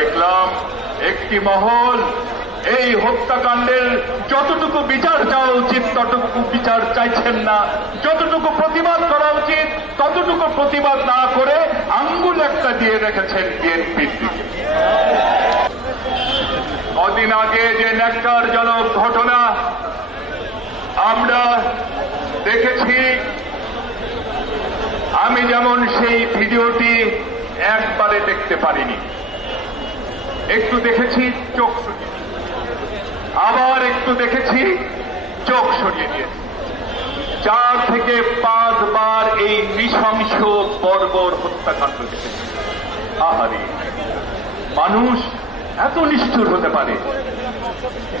দেখলাম একটি মহল এই হত্যাকাণ্ডের যতটুকু বিচার চাওয়া উচিত ততটুকু বিচার চাইছেন না, যতটুকু প্রতিবাদ করা উচিত ততটুকু প্রতিবাদ না করে আঙ্গুল একটা দিয়ে রেখেছেন বিএনপির দিকে। কদিন আগে যে ন্যক্কারজনক ঘটনা আমরা দেখেছি, আমি যেমন সেই ভিডিওটি একবারে দেখতে পারিনি, একটু দেখেছি চোখ সরিয়ে, আবার একটু দেখেছি চোখ সরিয়ে দিয়েছি। 4 থেকে 5 বার এই নৃশংস বর্বর হত্যাকাণ্ড দেখেছি। আহারে, মানুষ এত নিষ্ঠুর হতে পারে?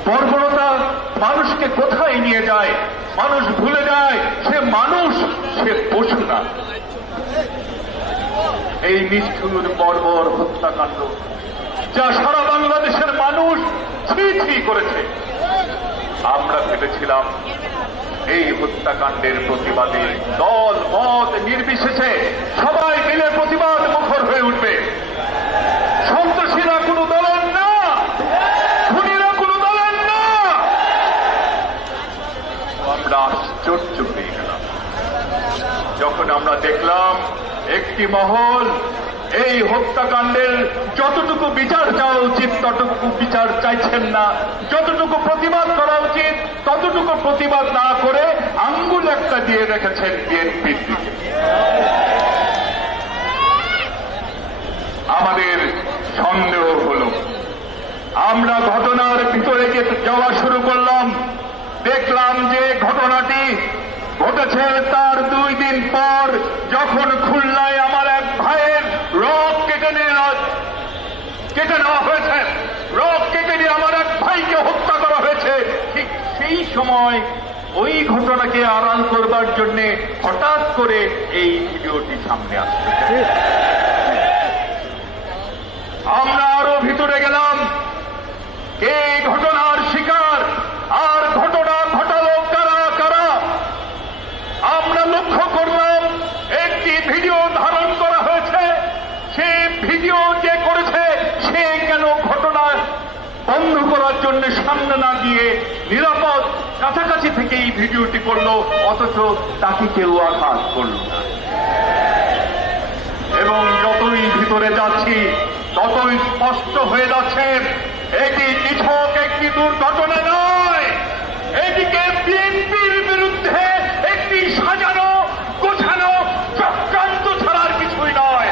বর্বরতা মানুষকে কোথায় নিয়ে যায়? মানুষ ভুলে যায় সে মানুষ, সে পশু না। এই নিষ্ঠুর বর্বর হত্যাকাণ্ড যা সারা বাংলাদেশের মানুষ ছি ছি করেছে, আমরা ভেবেছিলাম এই হত্যাকাণ্ডের প্রতিবাদে দল মত নির্বিশেষে সবাই মিলে প্রতিবাদ মুখর হয়ে উঠবে। সন্ত্রাসীরা কোনো দলের না, খুনিরা কোনো দলের না। আমরা আশ্চর্য হয়ে গেলাম যখন আমরা দেখলাম একটি মহল এই হত্যাকাণ্ডের যতটুকু বিচার চাওয়া উচিত ততটুকু বিচার চাইছেন না, যতটুকু প্রতিবাদ করা উচিত ততটুকু প্রতিবাদ না করে আঙ্গুল একটা দিয়ে রেখেছেন বিএনপির দিকে। আমাদের সন্দেহ হল, আমরা ঘটনার ভিতরে যাওয়া শুরু করলাম, দেখলাম যে ঘটনাটি ঘটেছে তার 2 দিন পর, যখন খুলনায় আমার এক ভাইয়ের রক কেটে নেওয়া হয়েছে, রক কেটে নিয়ে আমার এক ভাইকে হত্যা করা হয়েছে। ঠিক সেই সময় ওই ঘটনাকে আড়াল করবার জন্য হঠাৎ করে এই ভিডিওটি সামনে আসছে। আমরা আরো ভিতরে গেলাম, এই ঘটনার শিকার আর ঘটনা ঘটালো কারা কারা। আমরা লক্ষ্য করলাম একটি ভিডিও ধারণ করা হয়েছে, সে ভিডিও যে করেছে সে কেন ঘটনা বন্ধ করার জন্য সামনে না গিয়ে নিরাপদ কাছাকাছি থেকে এই ভিডিওটি করলো, অথচ তাকে কেউ আঘাত করল না। এবং যতই ভিতরে যাচ্ছি ততই স্পষ্ট হয়ে যাচ্ছে এটি নিছক একটি দুর্ঘটনা নয়, এটিকে বিএনপির বিরুদ্ধে একটি সাজানো গোছানো চক্রান্ত ছাড়ার কিছুই নয়।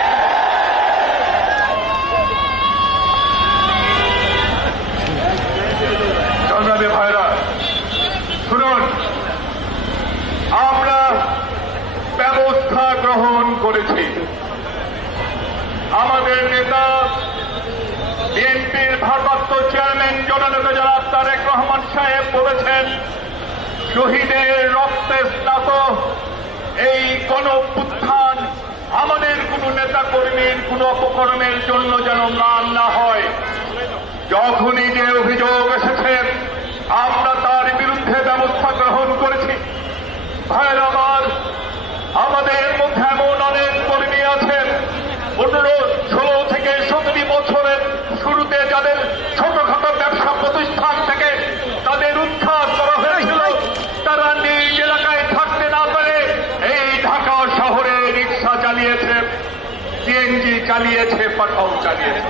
সংগ্রামী ভাইরা, শুনুন, আমরা ব্যবস্থা গ্রহণ করেছি। আমাদের নেতা বিএনপির ভারপ্রাপ্ত চেয়ারম্যান জননেতা জনাব তারেক রহমান সাহেব বলেছেন, শহীদের রক্তে স্নাত এই গণঅভ্যুত্থান আমাদের কোন নেতা কর্মীর কোন অপকর্মের জন্য যেন ম্লান না হয়। যখনই যে অভিযোগ এসেছে আমরা তার বিরুদ্ধে ব্যবস্থা গ্রহণ করেছি। ভাইয়ের আমার, আমাদের মধ্যে এমন অনেক কর্মী আছেন 16 থেকে 17 বছরের শুরুতে যাদের ছোটখাটো ব্যবসা প্রতিষ্ঠান থেকে তাদের উৎখাত করা হয়েছিল, তারা নিজ এলাকায় থাকতে না পারে এই ঢাকা শহরে রিক্সা চালিয়েছে, সিএনজি চালিয়েছে, পাঠাও চালিয়েছে।